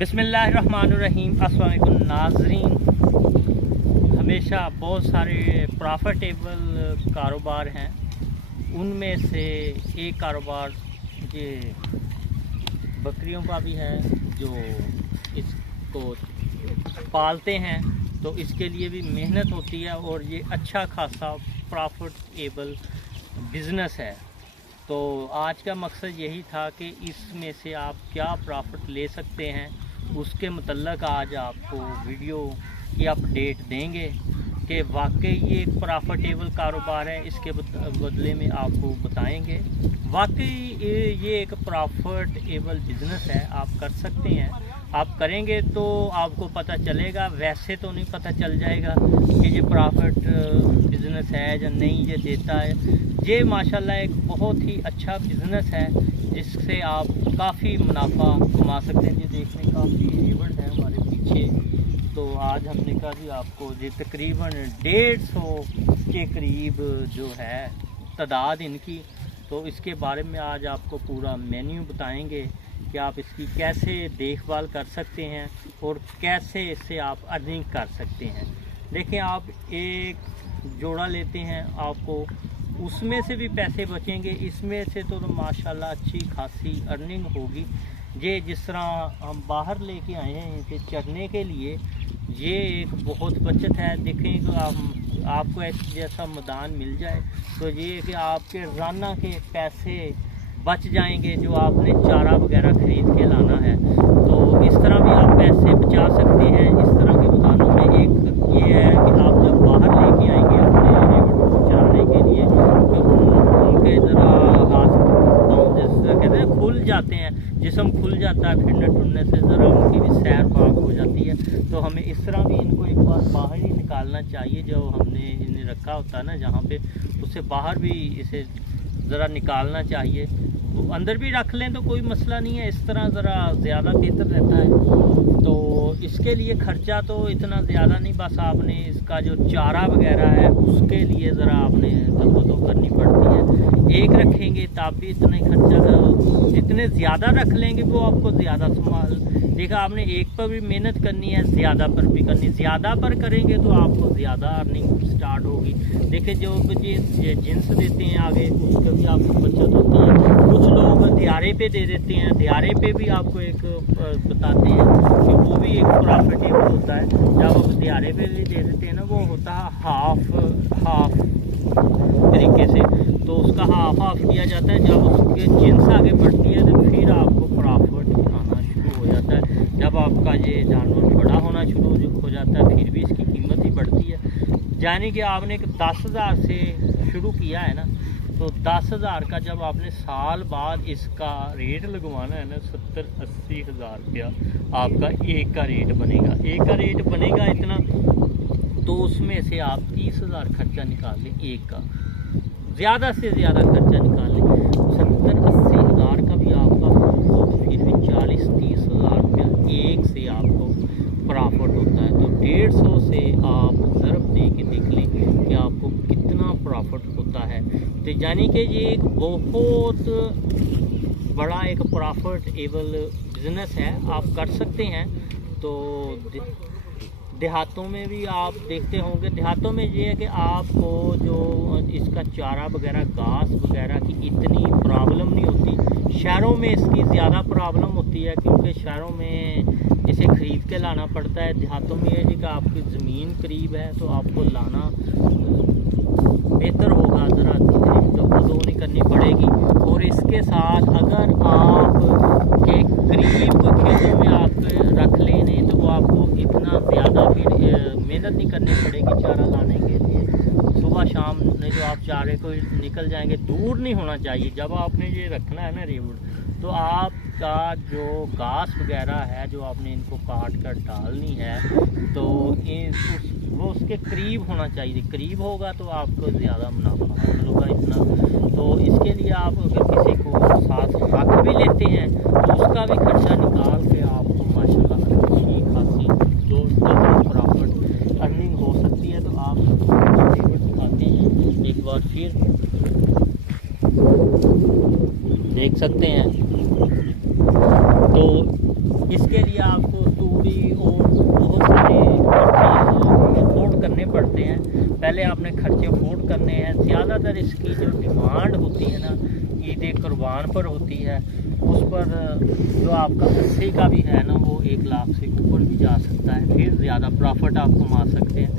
बिस्मिल्लाहिर्रहमानिर्रहीम। अस्सलाम वालेकुम नाज़रीन। हमेशा बहुत सारे प्रॉफिटेबल कारोबार हैं, उनमें से एक कारोबार ये बकरियों का भी है जो इसको पालते हैं, तो इसके लिए भी मेहनत होती है और ये अच्छा खासा प्रॉफिटेबल बिज़नेस है। तो आज का मकसद यही था कि इसमें से आप क्या प्रॉफिट ले सकते हैं, उसके मुतल्लक आज आपको वीडियो की अपडेट देंगे कि वाकई ये एक प्रॉफिटेबल कारोबार है। इसके बदले में आपको बताएंगे वाकई ये एक प्रॉफिटेबल बिज़नेस है, आप कर सकते हैं। आप करेंगे तो आपको पता चलेगा, वैसे तो नहीं पता चल जाएगा कि ये प्रॉफिट बिज़नेस है या नहीं, ये देता है। ये माशाल्लाह एक बहुत ही अच्छा बिज़नेस है जिससे आप काफ़ी मुनाफा कमा सकते हैं। ये देखने काफ़ी इवेंट है हमारे पीछे, तो आज हमने कहा जी आपको ये तकरीबन 150 के करीब जो है तादाद इनकी, तो इसके बारे में आज आपको पूरा मेन्यू बताएंगे कि आप इसकी कैसे देखभाल कर सकते हैं और कैसे इससे आप अर्निंग कर सकते हैं। देखिए, आप एक जोड़ा लेते हैं, आपको उसमें से भी पैसे बचेंगे, इसमें से तो माशाल्लाह अच्छी खासी अर्निंग होगी। ये जिस तरह हम बाहर लेके आए हैं इसे चरने के लिए, ये एक बहुत बचत है। देखें तो आपको एक जैसा मैदान मिल जाए तो ये कि आपके रोज़ाना के पैसे बच जाएंगे जो आपने चारा वगैरह ख़रीद के लाना है। तो इस तरह भी आप पैसे बचा सकते हैं। इस तरह के मैदानों में एक ये है कि आप जब बाहर लेके आएंगे अपने चराने के लिए तो उनके ज़रा हाथ जैसे कहते हैं खुल जाते हैं, जिस्म खुल जाता है, फिरने टुरने से ज़रा उनकी भी सैर पाक हो जाती है। तो हमें इस तरह भी इनको एक बार बाहर ही निकालना चाहिए, जो हमने इन्हें रखा होता है ना जहाँ पे, उससे बाहर भी इसे ज़रा निकालना चाहिए। अंदर भी रख लें तो कोई मसला नहीं है, इस तरह ज़रा ज़्यादा बेहतर रहता है। तो इसके लिए ख़र्चा तो इतना ज़्यादा नहीं, बस आपने इसका जो चारा वगैरह है उसके लिए ज़रा आपने तो करनी पड़ती है। एक रखेंगे तब भी इतना ही खर्चा, जितने ज़्यादा रख लेंगे वो आपको ज़्यादा संभाल। देखा आपने एक पर भी मेहनत करनी है, ज़्यादा पर भी करनी, ज़्यादा पर करेंगे तो आपको ज़्यादा अर्निंग स्टार्ट होगी। देखिए, जो ये जिन्स देते हैं आगे उसका भी आपको बचत होती है। कुछ लोग दिहाड़े पे दे देते हैं, दिहाड़े पे भी आपको एक बताते हैं कि वो भी एक प्रॉफिटेबल होता है। जब आप दिहाड़े पे भी दे देते हैं ना, वो होता है हाफ तरीके से, तो उसका हाफ किया जाता है। जब उसके जिन्स आगे बढ़ती है तो फिर आपको प्रॉफिट आना शुरू हो जाता है। जब आपका ये जानवर बड़ा होना शुरू हो जाता है फिर भी इसकी कीमत ही बढ़ती है। यानी कि आपने 10,000 से शुरू किया है ना, तो 10,000 का जब आपने साल बाद इसका रेट लगवाना है ना, 70-80 हज़ार रुपया आपका एक का रेट बनेगा। एक का रेट बनेगा इतना, तो उसमें से आप 30,000 खर्चा निकाल लें एक का, ज़्यादा से ज़्यादा खर्चा निकाल लें 70-80 हज़ार का भी आपका, तो फिर भी 40-30 हज़ार रुपया एक से आपको प्रॉफिट होता है। तो 150 से आप ज़रब दे के देख लें कि आपको कितना प्रॉफिट होता है। तो यानी कि ये एक बहुत बड़ा एक प्रॉफिटेबल बिज़नेस है, आप कर सकते हैं। तो देहातों में भी आप देखते होंगे, देहातों में ये है कि आपको जो इसका चारा वगैरह घास वगैरह की इतनी प्रॉब्लम नहीं होती। शहरों में इसकी ज़्यादा प्रॉब्लम होती है क्योंकि शहरों में इसे ख़रीद के लाना पड़ता है। देहातों में ये है कि आपकी ज़मीन करीब है तो आपको लाना बेहतर होगा, ज़रा तवज्जो नहीं करनी पड़ेगी। और इसके साथ अगर आप के करीब खेतों में आप रख लें नहीं तो वो आपको इतना ज़्यादा फिर मेहनत नहीं करनी पड़ेगी चारा लाने के लिए। सुबह शाम नहीं तो आप चारे को निकल जाएंगे, दूर नहीं होना चाहिए। जब आपने ये रखना है ना रेवड़, तो आपका जो घास वगैरह है जो आपने इनको काट कर डालनी है तो वो उसके करीब होना चाहिए। करीब होगा तो आपको ज़्यादा मुनाफा होगा इतना। तो इसके लिए आप अगर किसी को साथ रख भी लेते हैं तो उसका भी खर्चा निकाल के आपको माशाल्लाह अच्छी खासी जो प्रॉफिट अर्निंग हो सकती है। तो आप दिखाते हैं एक बार फिर, देख सकते हैं। तो اس کے لیے آپ کو توڑی اور بہت سارے خرچے افورڈ کرنے پڑتے ہیں. پہلے آپ نے خرچے افورڈ کرنے ہیں. زیادہ تر اس کی جو ڈیمانڈ ہوتی ہے نا عید قربان پر ہوتی ہے، اس پر جو آپ کا 80 کا بھی ہے نا وہ 1 لاکھ سے اوپر بھی جا سکتا ہے، پھر زیادہ پرافٹ آپ کما سکتے ہیں.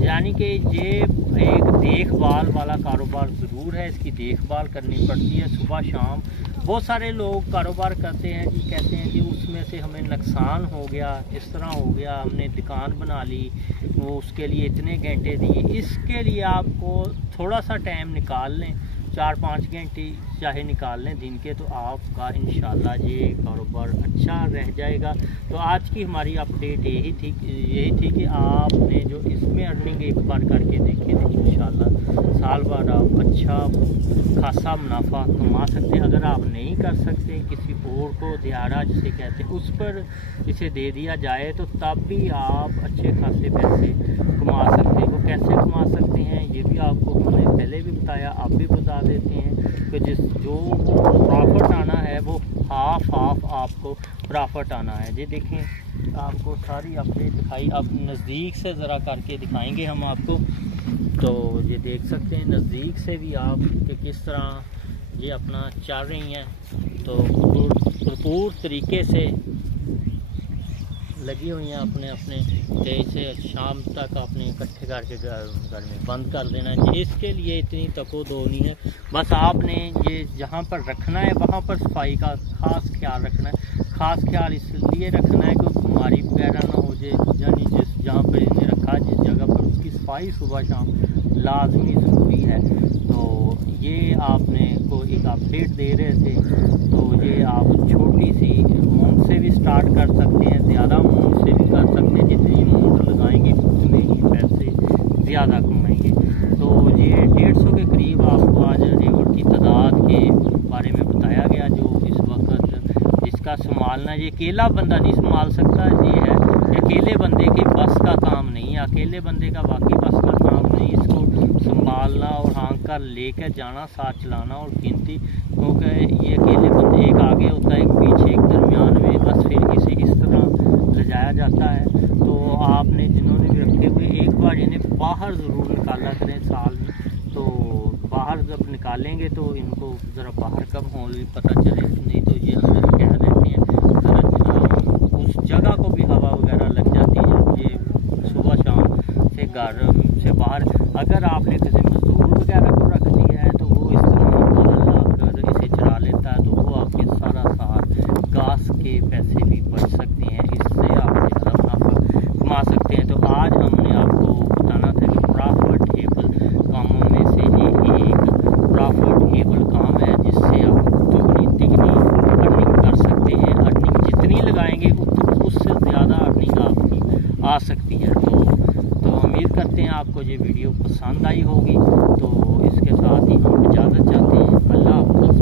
یعنی کہ یہ ایک دیکھ بھال والا کاروبار ضرور ہے، اس کی دیکھ بھال کرنی پڑتی ہے صبح شام. بہت سارے لوگ کاروبار کرتے ہیں جی، کہتے ہیں کہ اس میں سے ہمیں نقصان ہو گیا، اس طرح ہو گیا، ہم نے دکان بنا لی، وہ اس کے لیے اتنے گھنٹے دیے. اس کے لیے آپ کو تھوڑا سا ٹائم نکال لیں، 4-5 گھنٹے چاہے نکال لیں دن کے، تو آپ کا انشاءاللہ یہ کاروبار اچھا رہ جائے گا. تو آج کی ہماری اپڈیٹ یہی تھی کہ آپ نے جو اس میں ارننگ ایک بار کر کے دیکھیں تو انشاءاللہ سال بعد آپ اچھا خاصا منافع کما سکتے ہیں. اگر آپ نہیں کر سکتے، کسی اور کو دیارہ جسے کہتے ہیں اس پر اسے دے دیا جائے تو تب بھی آپ اچھے خاصے پیسے کما سکتے ہیں. وہ کیسے کما سکتے ہیں یہ بھی آپ کو ہم نے پہلے بھی بتایا، آپ بھی بتا دیتے ہیں کہ جو پرافٹ آنا ہے وہ ہاف آپ کو پرافٹ آنا ہے. جی دیکھیں آپ کو ساری اپڈیٹ دکھائی، اب نزدیک سے ذرا کر کے دکھائیں گے ہم آپ کو. تو یہ دیکھ سکتے ہیں نزدیک سے بھی آپ کہ کس طرح یہ اپنا چل رہی ہیں. تو بھرپور طریقے سے لگی ہوئی ہیں اپنے تیز سے شام تک اپنے اکٹھے کر کے گھر میں بند کر دینا ہے. اس کے لیے اتنی تکو دو نہیں ہے، بس آپ نے یہ جہاں پر رکھنا ہے وہاں پر صفائی کا خاص خیال رکھنا ہے. خاص خیال اس لیے رکھنا ہے کہ بیماری وغیرہ نہ ہو جائے، یعنی جہاں پر انہیں رکھا جس جگہ پر اس کی صفائی صبح شام لازمی ضروری ہے. تو یہ آپ نے کو ایک اپڈیٹ دے رہے تھے. تو یہ آپ چھوٹی سی اماؤنٹ سے بھی سٹارٹ کر سکتے ہیں، زیادہ اماؤنٹ سے بھی کر سکتے ہیں. جتنی اماؤنٹ لگائیں گے اتنے ہی پیسے زیادہ کمائیں گے. تو یہ 150 کے قریب آپ کو آج لیبر کی تعداد کے بارے میں بتایا گیا جو اس وقت جس کا سنبھالنا یہ اکیلا بندہ نہیں سنبھال سکتا. یہ ہے اکیلے بندے کے بس کا کام نہیں ہے، اکیلے بندے کا واقعی بس کا کام نہیں. اس کو سنبھالنا اور ہانک کر لے کے جانا، ساتھ چلانا اور قیمتی، کیونکہ یہ اکیلے بندے ایک آگے ہوتا ہے ایک پیچھے ایک درمیان میں، بس پھر اسے اس طرح لے جایا جاتا ہے. تو آپ نے جنہوں نے بھی رکھے ہوئے ایک بار انہیں باہر ضرور نکالا کریں سال میں. تو باہر جب نکالیں گے تو ان کو ذرا باہر کب ہوں پتہ چلے، نہیں تو یہ اندر کہہ دیتے ہیں اس جگہ کو بھی ہوا وغیرہ لگ جاتی ہے. یہ صبح شام سے گھر سے باہر اگر آپ نے کسی مزدور وغیرہ کو رکھ دیا ہے تو وہ اس طرح باہر لا کر اسے چرا لیتا ہے، تو وہ آپ کے سارا سال گاس کے پیسے بھی بچ سکتے ہیں. اس سے آپ زیادہ منافع کما سکتے ہیں. تو آج ہم نے آپ کو بتانا تھا کہ پرافٹیبل کاموں میں سے یہ ایک پرافٹیبل کام ہے جس سے آپ دگنی تگنی ارننگ کر سکتے ہیں. ارننگ جتنی لگائیں گے اس سے زیادہ ارننگ آپ کی آ سکتی ہے. تو امید کرتے ہیں آپ کو یہ ویڈیو پسند آئی ہوگی. تو اس کے ساتھ ہی ہم اجازت چاہتے ہیں. اللہ حافظ.